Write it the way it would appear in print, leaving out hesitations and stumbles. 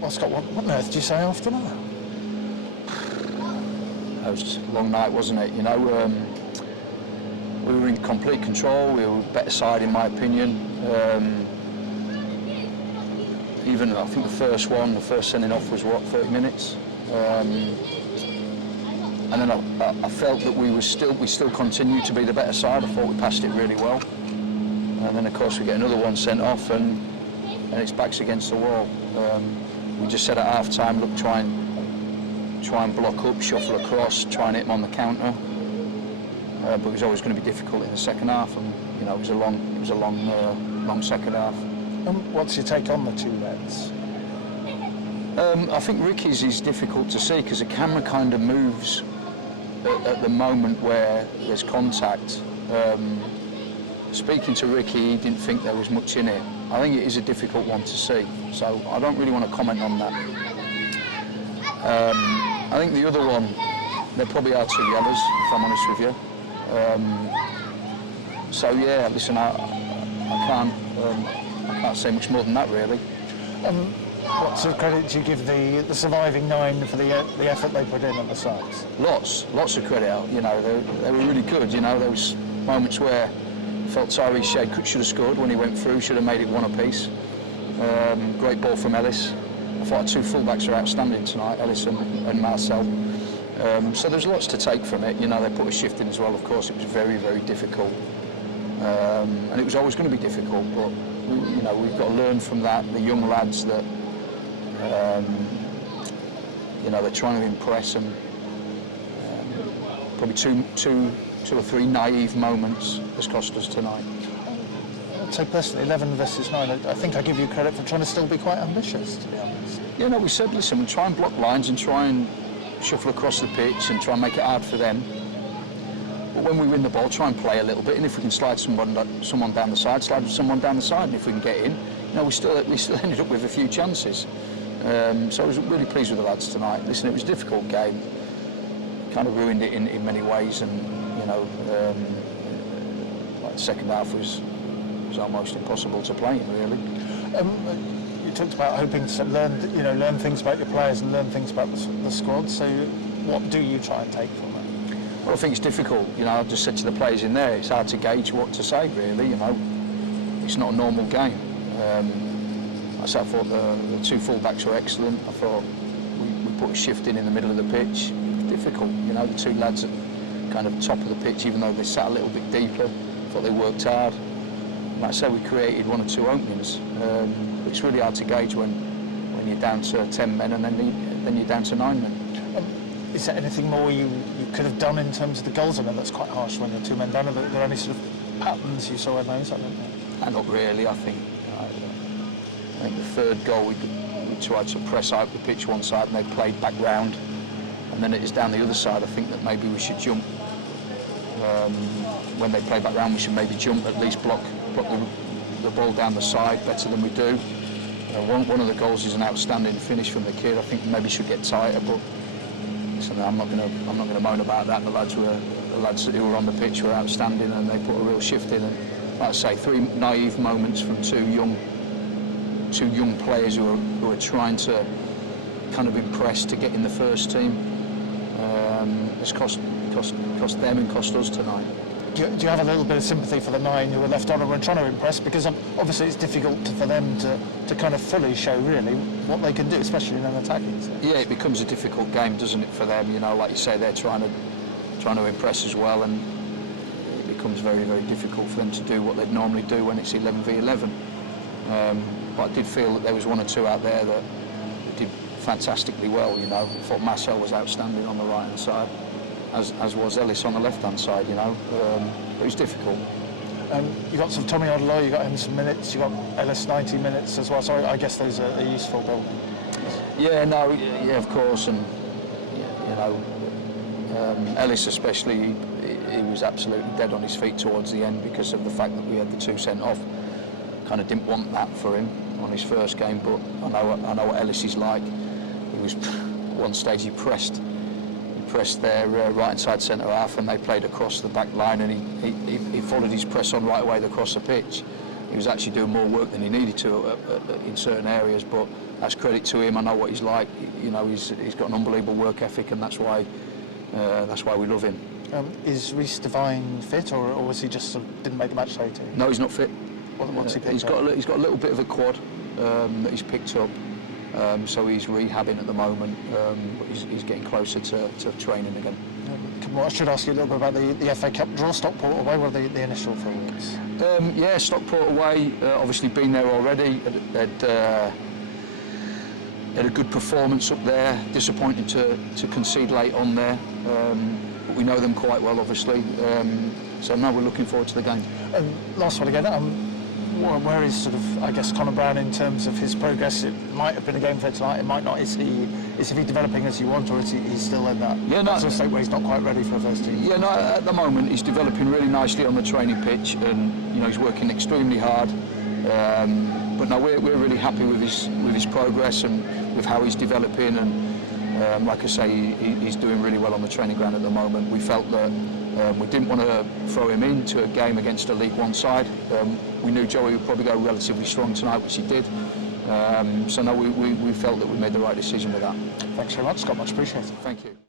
Well, Scott, what on earth did you say after that? It was just a long night, wasn't it? You know, we were in complete control. We were better side, in my opinion. Even I think the first sending off was what, 30 minutes. And then I felt that we still continued to be the better side. I thought we passed it really well. And then of course we get another one sent off, and its back's against the wall. We just said at half time, look, try and block up, shuffle across, try and hit them on the counter. But it was always going to be difficult in the second half, and you know, it was a long second half. And what's your take on the two Reds? I think Ricky's is difficult to see because the camera kind of moves at the moment where there's contact. Speaking to Ricky, he didn't think there was much in it. I think it is a difficult one to see, so I don't really want to comment on that. I think the other one, there probably are two yellows, if I'm honest with you. So yeah, listen, I can't say much more than that really. What sort of credit do you give the surviving nine for the effort they put in on the sides? Lots of credit out. You know, they were really good. You know, there was moments where I felt Tyrese Shea should have scored when he went through, should have made it one apiece. Great ball from Ellis. I thought our two fullbacks were outstanding tonight, Ellis and Marcel. So there's lots to take from it. You know, they put a shift in as well. Of course, it was very, very difficult, and it was always going to be difficult. But you know, we've got to learn from that. The young lads that. You know, they're trying to impress, and probably two or three naive moments has cost us tonight. I'd say personally, 11 versus 9, I think I give you credit for trying to still be quite ambitious, to be honest. Yeah, no, we said, listen, we'll try and block lines and try and shuffle across the pitch and try and make it hard for them. But when we win the ball, try and play a little bit, and if we can slide someone down the side, slide someone down the side, and if we can get in, you know, we still ended up with a few chances. So I was really pleased with the lads tonight. Listen, it was a difficult game. Kind of ruined it in many ways, and you know, like the second half was almost impossible to play in, really. You talked about hoping to learn things about your players and learn things about the squad. So, what do you try and take from it? Well, I think it's difficult. You know, I just said to the players in there, it's hard to gauge what to say, really. You know, it's not a normal game. I thought the two full-backs were excellent. I thought we put a shift in the middle of the pitch. It was difficult, you know, the two lads at kind of top of the pitch, even though they sat a little bit deeper, I thought they worked hard. Like I said, we created one or two openings. It's really hard to gauge when you're down to 10 men and then you're down to 9 men. Is there anything more you could have done in terms of the goals? I mean, that's quite harsh when you're 2 men down. Are there any sort of patterns you saw in those? I don't know. Not really, I think. I think the third goal, we tried to press out the pitch one side and they played back round, and then it is down the other side. I think that maybe we should jump. When they play back round, we should maybe jump, at least block the ball down the side better than we do. One of the goals is an outstanding finish from the kid. I think maybe should get tighter, but listen, I'm not going to moan about that. The lads who were on the pitch were outstanding, and they put a real shift in. And like I say, 3 naive moments from two young players who are trying to kind of impress to get in the first team. It's cost them and cost us tonight. Do you have a little bit of sympathy for the 9 who were left on and were trying to impress? Because obviously it's difficult for them to kind of fully show really what they can do, especially in an attacking sense. Yeah, it becomes a difficult game, doesn't it, for them? You know, like you say, they're trying to impress as well, and it becomes very, very difficult for them to do what they'd normally do when it's 11 v 11. But I did feel that there was 1 or 2 out there that did fantastically well. You know, I thought Marcel was outstanding on the right hand side, as was Ellis on the left hand side. You know, it was difficult. You got some Tommy Odello, you got him some minutes, you got Ellis 90 minutes as well. So I guess those are useful building. Yeah, of course, and you know, Ellis especially, he was absolutely dead on his feet towards the end because of the fact that we had the 2 sent off. Kind of didn't want that for him on his first game, but I know what Ellis is like. He was at one stage he pressed their right-hand side centre half, and they played across the back line, and he followed his press on right away across the pitch. he was actually doing more work than he needed to in certain areas. But that's credit to him. I know what he's like. You know, he's got an unbelievable work ethic, and that's why we love him. Is Reece Devine fit, or was he just didn't make the match day team? No, he's not fit. What's he picked he's up? He's got a little bit of a quad that he's picked up, so he's rehabbing at the moment. But he's getting closer to training again. Well, I should ask you a little bit about the FA Cup draw. Stockport away. What are the initial thoughts? Yeah, Stockport away. Obviously been there already. Had a good performance up there. Disappointed to concede late on there. But we know them quite well, obviously. So now we're looking forward to the game. Last one again. Where is sort of, I guess, Connor Brown in terms of his progress? It might have been a game for tonight. It might not. Is he developing as you want, or is he still in that sort of state where he's not quite ready for a first team? Yeah, no. At the moment, he's developing really nicely on the training pitch, and you know he's working extremely hard. But no, we're really happy with his progress and with how he's developing. And like I say, he's doing really well on the training ground at the moment. We felt that we didn't want to throw him into a game against a League One side. We knew Joey would probably go relatively strong tonight, which he did. So no, we felt that we made the right decision with that. Thanks very much, Scott. Much appreciated. Thank you.